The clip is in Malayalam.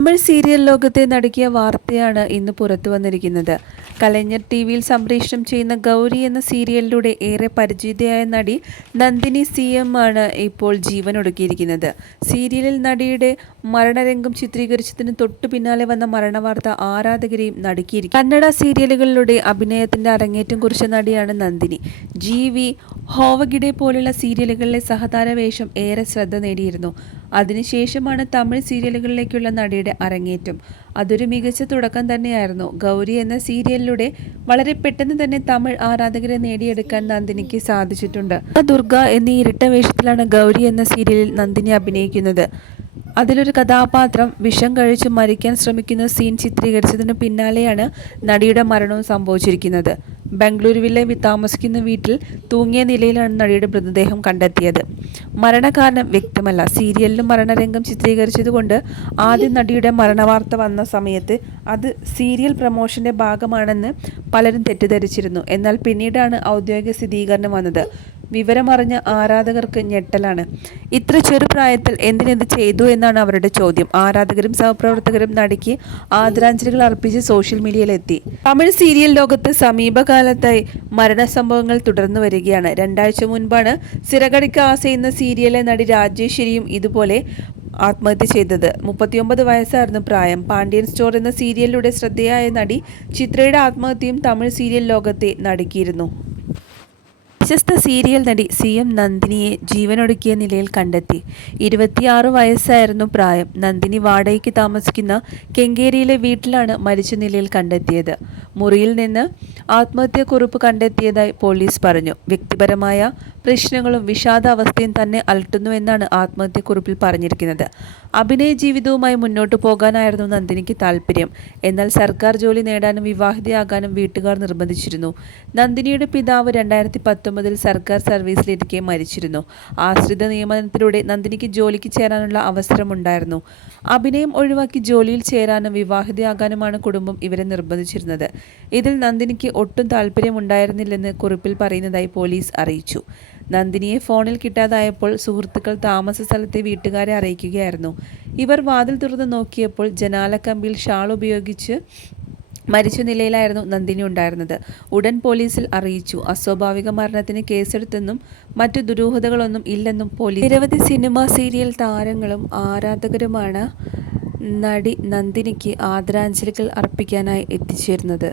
തമിഴ് സീരിയൽ ലോകത്തെ നടുക്കിയ വാർത്തയാണ് ഇന്ന് പുറത്തു വന്നിരിക്കുന്നത്. കലൈஞர் ടിവിയിൽ സംപ്രേഷണം ചെയ്യുന്ന ഗൗരി എന്ന സീരിയലിലൂടെ ഏറെ പരിചിതയായ നടി നന്ദിനി CM ആണ് ഇപ്പോൾ ജീവനൊടുക്കിയിരിക്കുന്നത്. സീരിയലിൽ നടിയുടെ മരണരംഗം ചിത്രീകരിച്ചതിന് തൊട്ടു പിന്നാലെ വന്ന മരണവാർത്ത ആരാധകരെയും നടുക്കിയിരിക്കും. കന്നഡ സീരിയലുകളിലൂടെ അഭിനയത്തിന്റെ അരങ്ങേറ്റം കുറിച്ച നടിയാണ് നന്ദിനി. GV, ഹോവഗിഡെ പോലുള്ള സീരിയലുകളിലെ സഹതാര വേഷം ഏറെ ശ്രദ്ധ നേടിയിരുന്നു. അതിനുശേഷമാണ് തമിഴ് സീരിയലുകളിലേക്കുള്ള നടിയുടെ അരങ്ങേറ്റം. അതൊരു മികച്ച തുടക്കം തന്നെയായിരുന്നു. ഗൗരി എന്ന സീരിയലിലൂടെ വളരെ പെട്ടെന്ന് തന്നെ തമിഴ് ആരാധകരെ നേടിയെടുക്കാൻ നന്ദിനിക്ക് സാധിച്ചിട്ടുണ്ട്. ദുർഗ എന്നീ ഇരട്ട വേഷത്തിലാണ് ഗൗരി എന്ന സീരിയലിൽ നന്ദിനി അഭിനയിക്കുന്നത്. അതിലൊരു കഥാപാത്രം വിഷം കഴിച്ച് മരിക്കാൻ ശ്രമിക്കുന്ന സീൻ ചിത്രീകരിച്ചതിന് പിന്നാലെയാണ് നടിയുടെ മരണവും സംഭവിച്ചിരിക്കുന്നത്. ബംഗളൂരുവിലെ താമസിക്കുന്ന വീട്ടിൽ തൂങ്ങിയ നിലയിലാണ് നടിയുടെ മൃതദേഹം കണ്ടെത്തിയത്. മരണകാരണം വ്യക്തമല്ല. സീരിയലിലും മരണരംഗം ചിത്രീകരിച്ചതുകൊണ്ട് ആദ്യം നടിയുടെ മരണവാർത്ത വന്ന സമയത്ത് അത് സീരിയൽ പ്രമോഷന്റെ ഭാഗമാണെന്ന് പലരും തെറ്റിദ്ധരിച്ചിരുന്നു. എന്നാൽ പിന്നീടാണ് ഔദ്യോഗിക സ്ഥിരീകരണം വന്നത്. വിവരമറിഞ്ഞ ആരാധകർക്ക് ഞെട്ടലാണ്. ഇത്ര ചെറുപ്രായത്തിൽ എന്തിനിത് ചെയ്തു എന്നാണ് അവരുടെ ചോദ്യം. ആരാധകരും സഹപ്രവർത്തകരും നടിക്ക് ആദരാഞ്ജലികൾ അർപ്പിച്ച് സോഷ്യൽ മീഡിയയിലെത്തി. തമിഴ് സീരിയൽ ലോകത്ത് സമീപകാലത്തായി മരണസംഭവങ്ങൾ തുടർന്നു വരികയാണ്. 2 ആഴ്ച മുൻപാണ് സിറകടിക്ക ആസ എന്ന സീരിയലിലെ നടി രാജേശ്വരിയും ഇതുപോലെ ആത്മഹത്യ ചെയ്തത്. 39 വയസ്സായിരുന്നു പ്രായം. പാണ്ഡ്യൻ സ്റ്റോർ എന്ന സീരിയലിലൂടെ ശ്രദ്ധേയായ നടി ചിത്രയുടെ ആത്മഹത്യയും തമിഴ് സീരിയൽ ലോകത്തെ നടുക്കിയിരുന്നു. പ്രശസ്ത സീരിയൽ നടി CM നന്ദിനിയെ ജീവനൊടുക്കിയ നിലയിൽ കണ്ടെത്തി. 26 വയസ്സായിരുന്നു പ്രായം. നന്ദിനി വാടകയ്ക്ക് താമസിക്കുന്ന കെങ്കേരിയിലെ വീട്ടിലാണ് മരിച്ച നിലയിൽ കണ്ടെത്തിയത്. മുറിയിൽ നിന്ന് ആത്മഹത്യാക്കുറിപ്പ് കണ്ടെത്തിയതായി പോലീസ് പറഞ്ഞു. വ്യക്തിപരമായ പ്രശ്നങ്ങളും വിഷാദാവസ്ഥയും തന്നെ അലട്ടുന്നുവെന്നാണ് ആത്മഹത്യാക്കുറിപ്പിൽ പറഞ്ഞിരിക്കുന്നത്. അഭിനയ ജീവിതവുമായി മുന്നോട്ടു പോകാനായിരുന്നു നന്ദിനിക്ക് താല്പര്യം. എന്നാൽ സർക്കാർ ജോലി നേടാനും വിവാഹിതയാകാനും വീട്ടുകാർ നിർബന്ധിച്ചിരുന്നു. നന്ദിനിയുടെ പിതാവ് 2019 സർക്കാർ സർവീസിലിരിക്കെ മരിച്ചിരുന്നു. ആശ്രിത നിയമനത്തിലൂടെ നന്ദിനിക്ക് ജോലിക്ക് ചേരാനുള്ള അവസരമുണ്ടായിരുന്നു. അഭിനയം ഒഴിവാക്കി ജോലിയിൽ ചേരാനും വിവാഹിതയാകാനുമാണ് കുടുംബം ഇവരെ നിർബന്ധിച്ചിരുന്നത്. ഇതിൽ നന്ദിനിക്ക് ഒട്ടും താല്പര്യമുണ്ടായിരുന്നില്ലെന്ന് കുറിപ്പിൽ പറയുന്നതായി പോലീസ് അറിയിച്ചു. നന്ദിനിയെ ഫോണിൽ കിട്ടാതായപ്പോൾ സുഹൃത്തുക്കൾ താമസ സ്ഥലത്തെ വീട്ടുകാരെ അറിയിക്കുകയായിരുന്നു. ഇവർ വാതിൽ തുറന്ന് നോക്കിയപ്പോൾ ജനാലക്കമ്പിൽ ഷാൾ ഉപയോഗിച്ച് മരിച്ച നിലയിലായിരുന്നു നന്ദിനി ഉണ്ടായിരുന്നത്. ഉടൻ പോലീസിൽ അറിയിച്ചു. അസ്വാഭാവിക മരണത്തിന് കേസെടുത്തെന്നും മറ്റു ദുരൂഹതകളൊന്നും ഇല്ലെന്നും പോലീസ്. നിരവധി സിനിമ സീരിയൽ താരങ്ങളും ആരാധകരുമാണ് നടി നന്ദിനിക്ക് ആദരാഞ്ജലികൾ അർപ്പിക്കാനായി എത്തിച്ചേരുന്നത്.